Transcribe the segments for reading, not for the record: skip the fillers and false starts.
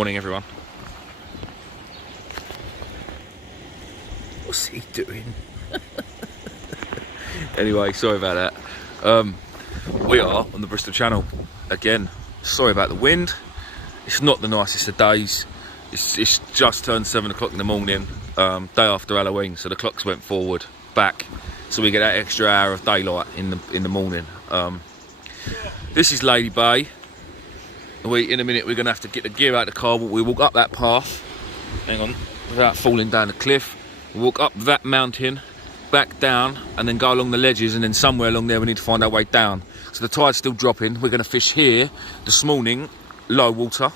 Morning, everyone. What's he doing? Anyway, sorry about that. We are on the Bristol Channel again. Sorry about the wind. It's not the nicest of days. It's just turned 7 o'clock in the morning, day after Halloween, so the clocks went forward, back, so we get that extra hour of daylight in the morning. This is Lady Bay. In a minute we're going to have to get the gear out of the car. We walk up that path, hang on, without falling down the cliff. We walk up that mountain, back down, and then go along the ledges, and then somewhere along there we need to find our way down. So the tide's still dropping. We're going to fish here this morning, low water,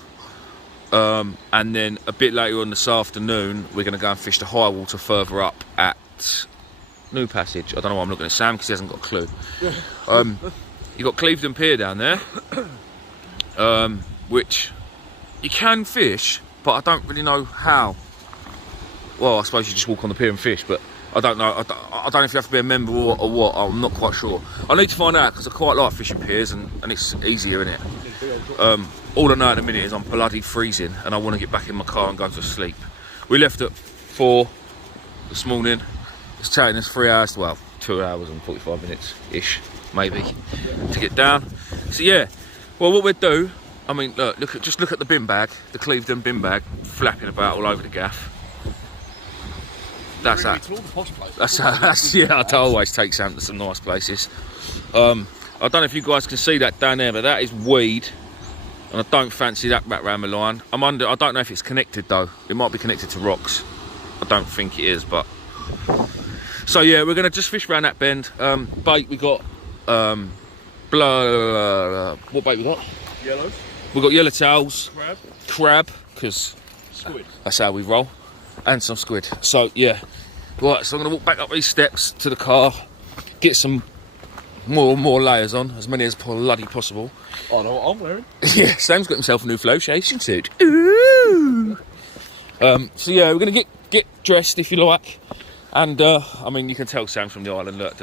and then a bit later on this afternoon we're going to go and fish the high water further up at New Passage. I don't know why I'm looking at Sam because he hasn't got a clue. You've got Clevedon Pier down there, which you can fish, but I don't really know how. Well, I suppose you just walk on the pier and fish, but I don't know. I don't know if you have to be a member or what. I'm not quite sure. I need to find out because I quite like fishing piers and it's easier, isn't it? All I know at the minute is I'm bloody freezing and I want to get back in my car and go to sleep. We left at 4 this morning. It's taking us 3 hours, well, 2 hours and 45 minutes-ish, maybe, to get down. So yeah, well, what we'll do, I mean, just look at the bin bag, the Clevedon bin bag, flapping about all over the gaff. That's that. Yeah, I always take Sam to some nice places. I don't know if you guys can see that down there, but that is weed, and I don't fancy that back round the line. I don't know if it's connected though. It might be connected to rocks. I don't think it is, but so yeah, we're gonna just fish around that bend. Bait we got, what bait we got? Yellows. We got yellow tails, crab, because squid. That's how we roll. And some squid. So yeah, right, so I'm going to walk back up these steps to the car, get some more layers on, as many as bloody possible. I know what I'm wearing. Yeah, Sam's got himself a new flotation suit. Ooh! So yeah, we're going to get dressed, if you like, and I mean, you can tell Sam's from the island. Look,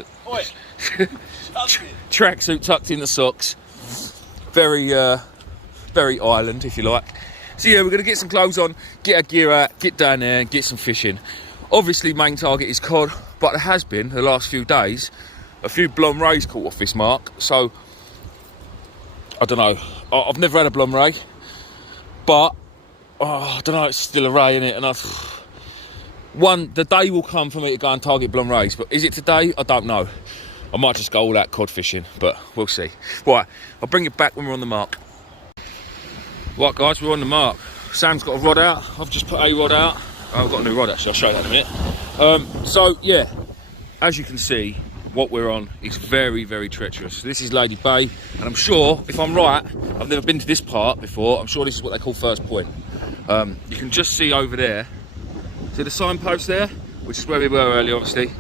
tracksuit tucked in the socks, very island, if you like. So yeah, we're going to get some clothes on, get our gear out, get down there and get some fishing. Obviously main target is cod, but there has been, the last few days, a few blonde rays caught off this mark. So, I don't know, I've never had a blonde ray, but, I don't know, it's still a ray, innit? And the day will come for me to go and target blonde rays, but is it today? I don't know. I might just go all out cod fishing, but we'll see. Right, I'll bring it back when we're on the mark. Right guys, we're on the mark. Sam's got a rod out. I've just put a rod out. I've got a new rod actually, I'll show you that in a minute. So yeah, as you can see, what we're on is very, very treacherous. This is Lady Bay, and I'm sure, if I'm right, I've never been to this part before, I'm sure this is what they call first point. You can just see over there, see the signpost there? Which is where we were earlier, obviously.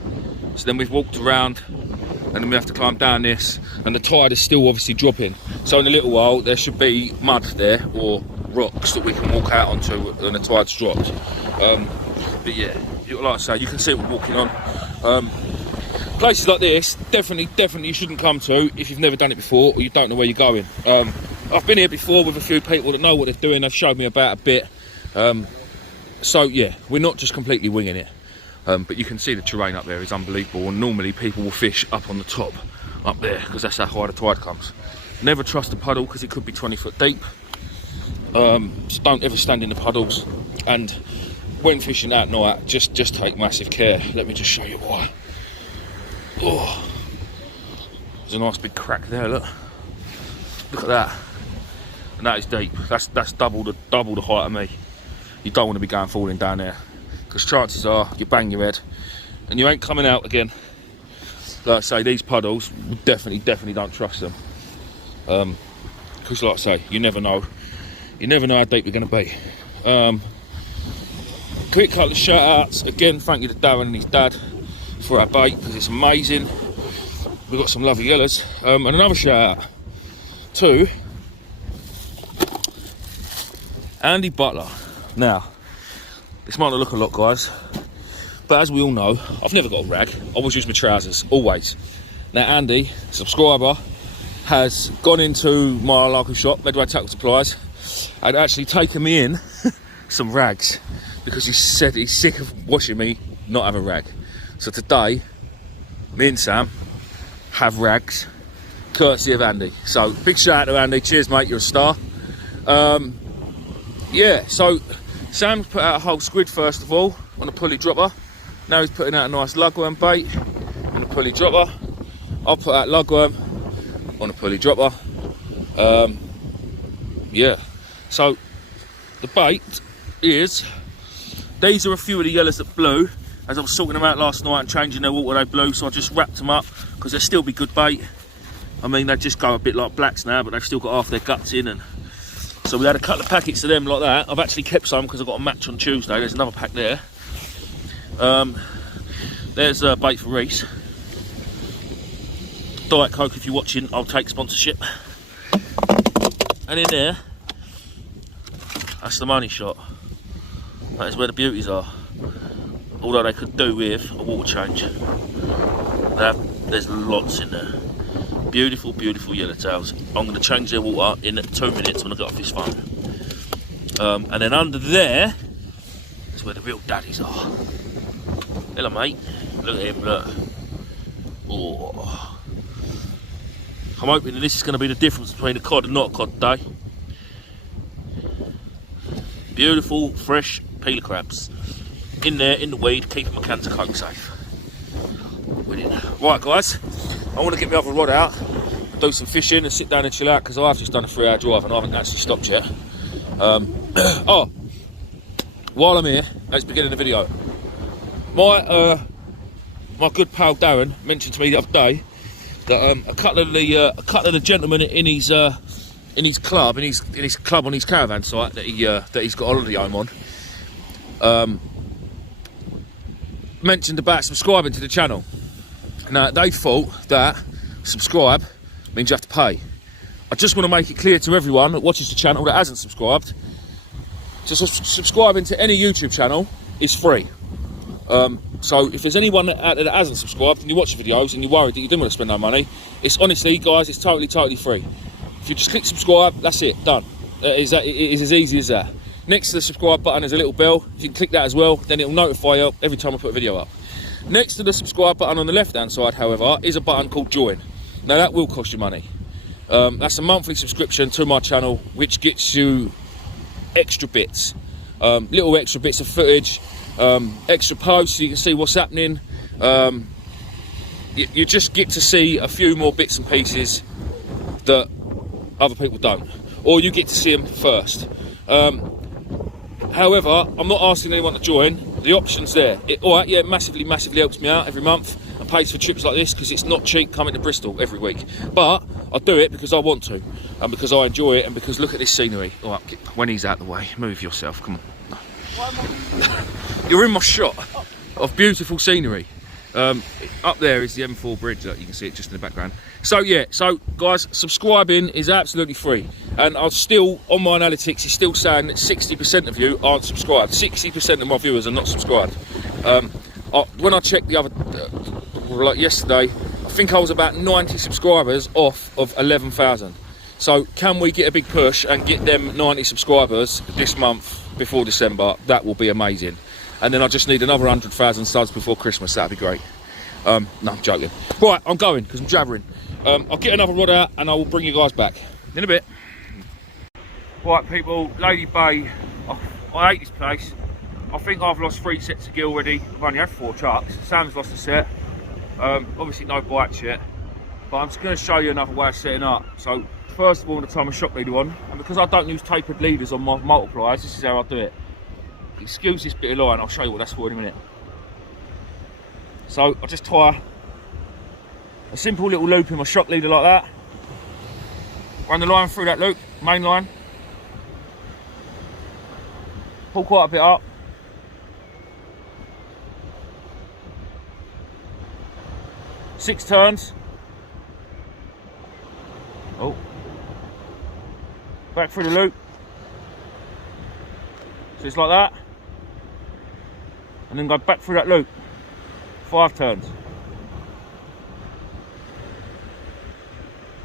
So then we've walked around, and then we have to climb down this, and the tide is still obviously dropping. So in a little while there should be mud there or rocks that we can walk out onto when the tide's dropped. But yeah, like I say, you can see what we're walking on. Places like this definitely you shouldn't come to if you've never done it before or you don't know where you're going. I've been here before with a few people that know what they're doing. They've showed me about a bit. So yeah, we're not just completely winging it. But you can see the terrain up there is unbelievable, and normally people will fish up on the top up there because that's how high the tide comes. Never trust a puddle because it could be 20 foot deep. So don't ever stand in the puddles, and when fishing at night just take massive care. Let me just show you why. Oh, there's a nice big crack there, look at that, and that is deep. That's double the height of me. You don't want to be going falling down there, because chances are you bang your head and you ain't coming out again. Like I say, these puddles, definitely don't trust them, because like I say, you never know how deep you're going to be. Quick couple of shout outs again, thank you to Darren and his dad for our bait, because it's amazing. We've got some lovely yellows, and another shout out to Andy Butler. Now, this might not look a lot, guys, but as we all know, I've never got a rag. I always use my trousers, always. Now Andy, subscriber, has gone into my local shop, Medway Tackle Supplies, had actually taken me in some rags because he said he's sick of watching me not have a rag. So today, me and Sam have rags, courtesy of Andy. So big shout out to Andy. Cheers, mate. You're a star. Yeah. So Sam's put out a whole squid first of all on a pulley dropper. Now he's putting out a nice lugworm bait on a pulley dropper. I'll put out lugworm on a pulley dropper. Yeah. So the bait is, these are a few of the yellows that blew. As I was sorting them out last night and changing their water, they blew, so I just wrapped them up because they'll still be good bait. I mean, they just go a bit like blacks now, but they've still got half their guts in, and so we had a couple of packets of them like that. I've actually kept some because I've got a match on Tuesday. There's another pack there. There's a bait for Reese. Diet Coke, if you're watching, I'll take sponsorship. And in there, that's the money shot. That is where the beauties are. Although they could do with a water change. There's lots in there. Beautiful, beautiful yellowtails. I'm going to change their water in 2 minutes when I get off this phone. And then under there is where the real daddies are. Hello, mate. Look at him, look. Oh. I'm hoping that this is going to be the difference between a cod and not a cod today. Beautiful, fresh peeler crabs. In there, in the weed, keeping my cans of Coke safe. Right, guys, I want to get my other rod out, do some fishing and sit down and chill out because I've just done a 3-hour drive and I haven't actually stopped yet. Oh, while I'm here, let's begin the video. My good pal Darren mentioned to me the other day that a couple of the gentlemen in his club on his caravan site that he's got holiday home on, mentioned about subscribing to the channel. Now they thought that subscribe means you have to pay. I just want to make it clear to everyone that watches the channel that hasn't subscribed, subscribing to any YouTube channel is free. So if there's anyone that hasn't subscribed and you watch the videos and you're worried that you didn't want to spend no money, it's honestly, guys, it's totally free. If you just click subscribe, that's it, done. It is as easy as that. Next to the subscribe button is a little bell. If you can click that as well, then it'll notify you every time I put a video up. Next to the subscribe button on the left hand side, however, is a button called join. Now that will cost you money. That's a monthly subscription to my channel, which gets you extra bits, little extra bits of footage, extra posts so you can see what's happening. You just get to see a few more bits and pieces that other people don't, or you get to see them first. However, I'm not asking anyone to join. The option's there. Alright, yeah, massively helps me out every month and pays for trips like this because it's not cheap coming to Bristol every week. But I do it because I want to, and because I enjoy it, and because look at this scenery. Alright, when he's out the way, move yourself, come on. You're in my shot of beautiful scenery. Up there is the M4 bridge, you can see it just in the background. So yeah, so guys, subscribing is absolutely free, and I've still, on my analytics, it's still saying that 60% of you aren't subscribed. 60% of my viewers are not subscribed. When I checked the other, like yesterday, I think I was about 90 subscribers off of 11,000. So can we get a big push and get them 90 subscribers this month before December? That will be amazing. And then I just need another 100,000 subs before Christmas. That'd be great. No, I'm joking. Right, I'm going because I'm jabbering. I'll get another rod out and I will bring you guys back in a bit. Right, people, Lady Bay. I hate this place. I think I've lost 3 sets of gear already. I've only had 4 chucks. Sam's lost a set. Obviously no bites yet. But I'm just going to show you another way of setting up. So first of all, I'm going to tie my shock leader on, and because I don't use tapered leaders on my multipliers, this is how I do it. Excuse this bit of line, I'll show you what that's for in a minute. So I just tie a simple little loop in my shock leader like that, run the line through that loop, main line, pull quite a bit up, six turns, oh, back through the loop, so it's like that, and then go back through that loop, 5 turns.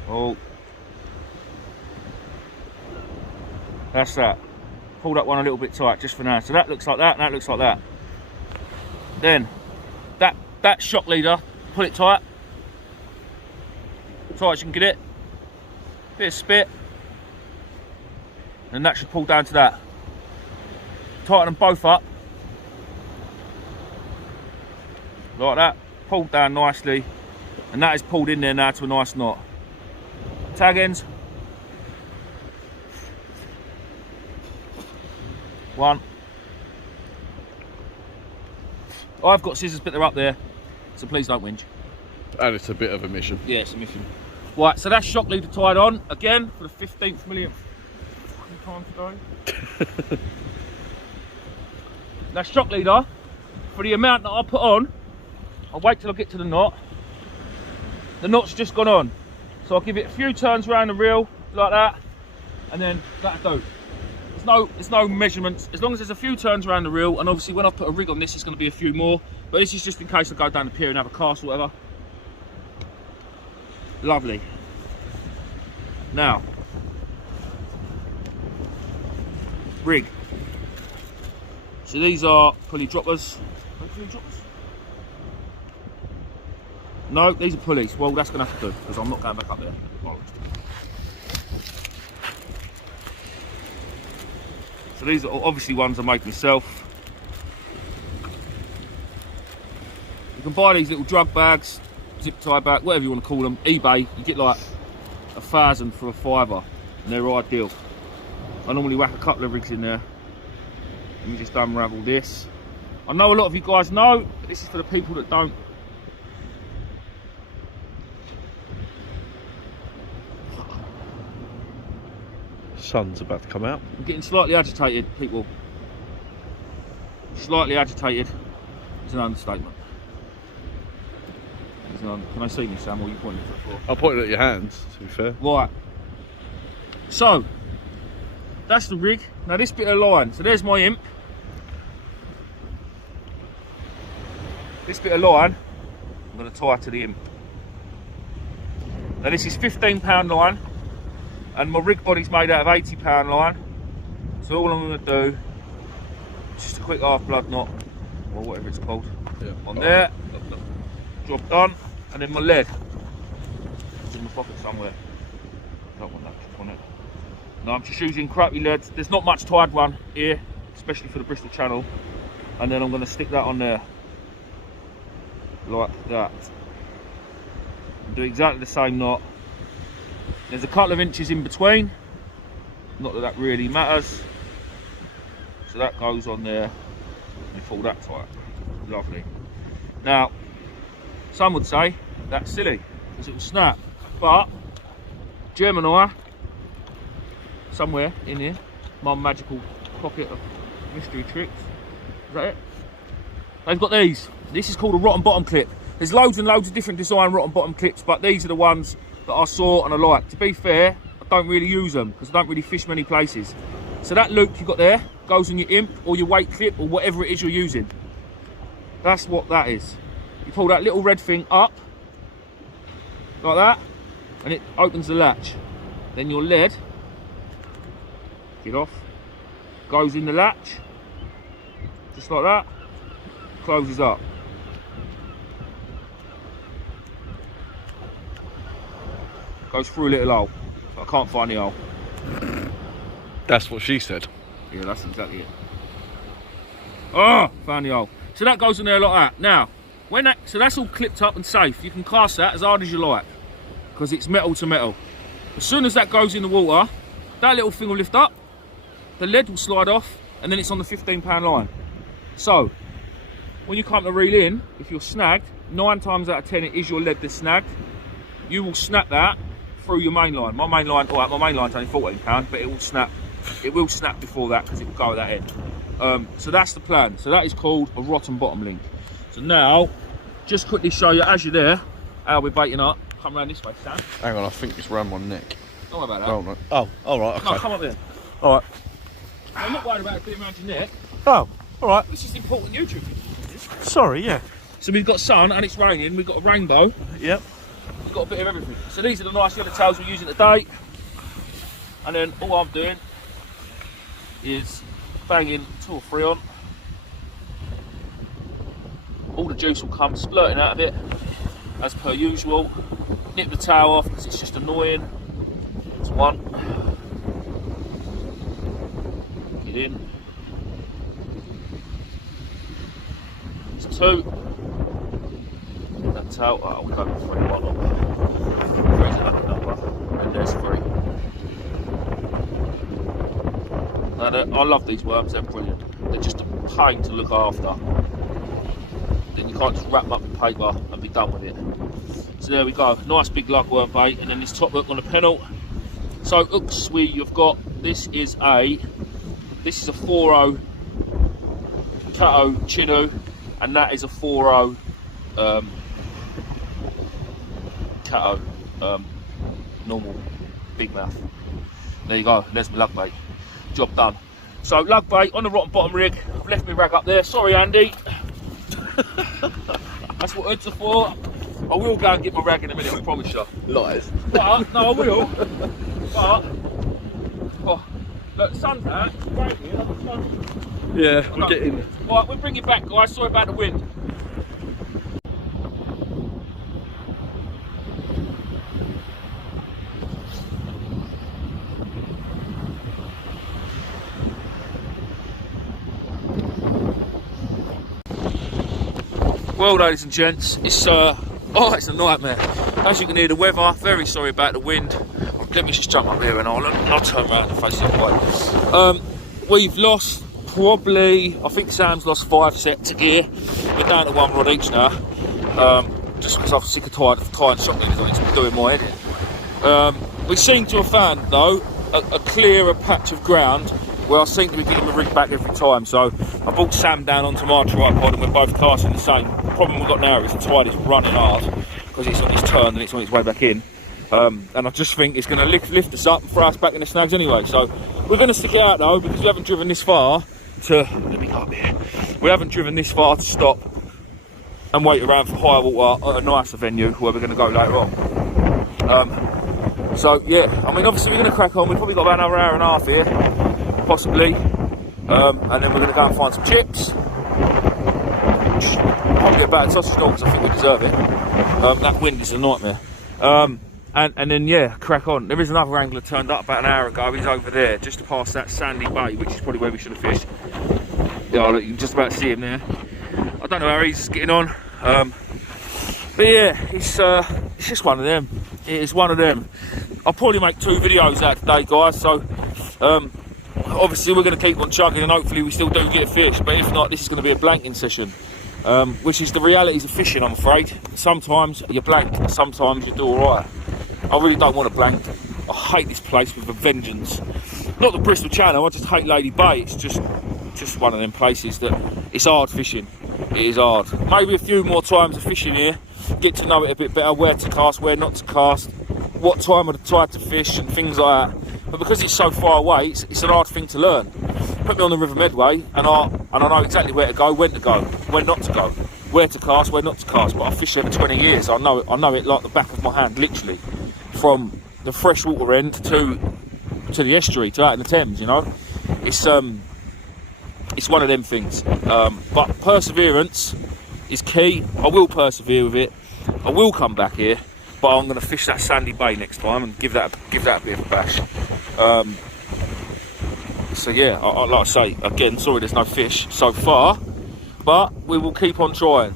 Oh. That's that. Pull that one a little bit tight just for now. So that looks like that, and that looks like that. Then that shock leader, pull it tight. Tight as you can get it. Bit of spit. And that should pull down to that. Tighten them both up. Like that. Pulled down nicely. And that is pulled in there now to a nice knot. Tag ends. One. I've got scissors, but they're up there, so please don't whinge. And it's a bit of a mission. Yeah, it's a mission. Right, so that's shock leader tied on again for the 15th millionth time today. That's shock leader for the amount that I put on. I'll wait till I get to the knot. The knot's just gone on, so I'll give it a few turns around the reel like that, and then that'll do. There's no measurements, as long as there's a few turns around the reel, and obviously when I put a rig on this, it's going to be a few more, but this is just in case I go down the pier and have a cast or whatever. Lovely. Now, rig. So these are pulley droppers. Are they pulley droppers? No, these are pulleys. Well, that's going to have to do, because I'm not going back up there. So these are obviously ones I made myself. You can buy these little drug bags, zip tie bag, whatever you want to call them. eBay, you get like 1,000 for a £5, and they're ideal. I normally whack a couple of rigs in there. Let me just unravel this. I know a lot of you guys know, but this is for the people that don't. Sun's about to come out. I'm getting slightly agitated, people. Slightly agitated is an understatement. Can I see me, Sam, or are you pointing to the floor? I'll point at your hands, to be fair. Right. So, that's the rig. Now this bit of line, so there's my imp. This bit of line, I'm going to tie to the imp. Now this is £15 line. And my rig body's made out of £80 line. So all I'm going to do is just a quick half blood knot, or whatever it's called, on there. Job done. And then my lead. It's in my pocket somewhere. I don't want that on it. No, I'm just using crappy leads. There's not much tied one here, especially for the Bristol channel. And then I'm going to stick that on there. Like that. And do exactly the same knot. There's a couple of inches in between, not that that really matters. So that goes on there and pull that tight. Lovely. Now, some would say that's silly because it will snap, but Gemini, somewhere in here, my magical pocket of mystery tricks, is that it? They've got these. This is called a rotten bottom clip. There's loads and loads of different design rotten bottom clips, but these are the ones that I saw and I like. To be fair, I don't really use them because I don't really fish many places. So that loop you got there goes on your imp or your weight clip or whatever it is you're using. That's what that is. You pull that little red thing up like that and it opens the latch. Then your lead, get off, goes in the latch just like that, closes up. Goes through a little hole, but I can't find the hole. That's what she said. Yeah, that's exactly it. Oh, found the hole. So that goes in there like that. Now, so that's all clipped up and safe. You can cast that as hard as you like, because it's metal to metal. As soon as that goes in the water, that little thing will lift up, the lead will slide off, and then it's on the £15 line. So, when you come to reel in, if you're snagged, 9 times out of 10 it is your lead that's snagged. You will snap that through your main line. My main line, alright, my main line's only £14, but it will snap. It will snap before that because it will go at that end. So that's the plan. So that is called a rotten bottom link. So now, just quickly show you as you're there how we're baiting up. Come around this way, Sam. Hang on, I think it's round my neck. Don't worry about that. Oh, no. Oh, all right. Okay. No, come up there. All right. I'm not worried about it being around your neck. Oh, all right. This is important YouTube. Sorry, yeah. So we've got sun and it's raining. We've got a rainbow. Yep. We've got a bit of everything. So these are the nice yellow tails we're using today. And then all I'm doing is banging 2 or 3 on. All the juice will come splurting out of it, as per usual. Nip the tail off because it's just annoying. It's 1. Get in. It's 2. That tail. Oh, we'll go with 3. Why not? 3's a lucky number, and there's 3. And, I love these worms. They're brilliant. They're just a pain to look after. Then you can't just wrap them up in paper and be done with it. So there we go, nice big lugworm bait, and then this top hook on the pennant. So hooks you've got, this is a 4.0 Cato Chinu, and that is a 4.0 Cato normal big mouth. There you go, there's my lug bait. Job done. So lug bait on the rotten bottom rig. I've left my rag up there, sorry Andy. That's what hoods are for. I will go and get my rag in a minute, I promise you. Lies. But, no I will. But, oh, look, the sun's out, it's great here. Yeah, we're getting... Right, we'll bring it back guys, sorry about the wind. Well, ladies and gents, it's a nightmare. As you can hear, the weather. Very sorry about the wind. Let me just jump up here and I'll turn around and face the other way. We've lost probably, I think Sam's lost 5 sets of gear. We're down to 1 rod each now. Just because I'm sick and tired of tying shotguns on it, it's doing my head in. We seem to have found though a clearer patch of ground where I seem to be getting the rig back every time. So I brought Sam down onto my tripod and we're both casting the same. The problem we've got now is the tide is running hard because it's on its turn and it's on its way back in. And I just think it's going to lift us up and throw us back in the snags anyway. So we're going to stick it out though, because we haven't driven this far to, let me go up here. We haven't driven this far to stop and wait around for higher water at a nicer venue where we're going to go later on. So yeah, I mean obviously we're going to crack on. We've probably got about another hour and a half here, possibly. And then we're going to go and find some chips. Probably a battered sausage dog because I think we deserve it. That wind is a nightmare. And then yeah, crack on. There is another angler turned up about an hour ago. He's over there, just past that sandy bay, which is probably where we should have fished. Yeah, look, you can just about see him there. I don't know how he's getting on. But yeah, it's just one of them. It is one of them. I'll probably make 2 videos out today, guys. So obviously we're going to keep on chugging, and hopefully we still do get a fish. But if not, this is going to be a blanking session. Which is the realities of fishing, I'm afraid. Sometimes you blank, sometimes you do alright. I really don't want to blank. I hate this place with a vengeance. Not the Bristol Channel, I just hate Lady Bay. It's just one of them places that it's hard fishing. It is hard. Maybe a few more times of fishing here, get to know it a bit better, where to cast, where not to cast, what time of the tide to fish and things like that. But because it's so far away, it's an hard thing to learn. Put me on the River Medway and I know exactly where to go, when not to go, where to cast, where not to cast. But I've fished there for 20 years. I know it like the back of my hand, literally, from the freshwater end to the estuary, to out in the Thames. You know, it's one of them things. But perseverance is key. I will persevere with it. I will come back here, but I'm going to fish that sandy bay next time and give that a bit of a bash. So yeah, like I say, again, sorry there's no fish so far, but we will keep on trying.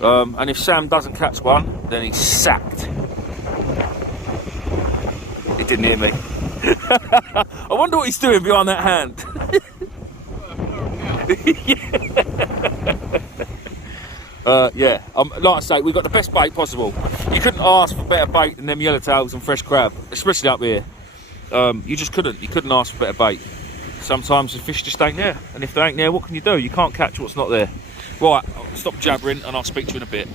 And if Sam doesn't catch one, then he's sacked. He didn't hear me. I wonder what he's doing behind that hand. Yeah, like I say, we've got the best bait possible. You couldn't ask for better bait than them yellowtails and fresh crab, especially up here. You just couldn't. You couldn't ask for better bait. Sometimes the fish just ain't there, and if they ain't there, what can you do? You can't catch what's not there. Right, I'll stop jabbering and I'll speak to you in a bit.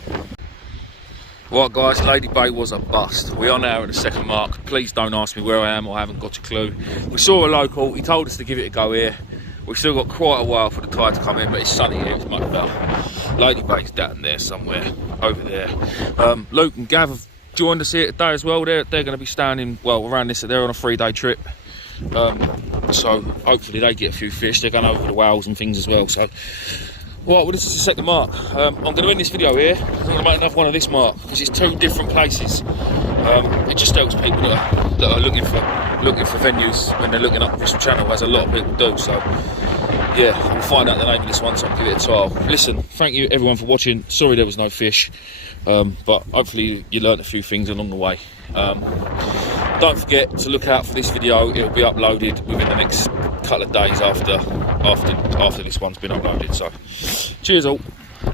Right guys, Lady Bay was a bust. We are now at the 2nd mark. Please don't ask me where I am, I haven't got a clue. We saw a local, he told us to give it a go here. We've still got quite a while for the tide to come in, but it's sunny here, it's much better. Lady Bay's down there somewhere, over there. Luke and Gav have joined us here today as well. They're going to be standing, well, around this, they're on a 3-day trip. so hopefully they get a few fish. They're going over the whales and things as well. So, well, this is the second mark. I'm going to end this video here. I'm going to make another one of this mark because it's two different places. It just helps people that are looking for venues when they're looking up Bristol Channel, as a lot of people do. So, yeah, we'll find out the name of this one, so I'll give it a trial. Listen, thank you everyone for watching. Sorry there was no fish, but hopefully you learnt a few things along the way. Don't forget to look out for this video. It'll be uploaded within the next couple of days after this one's been uploaded. So, cheers all.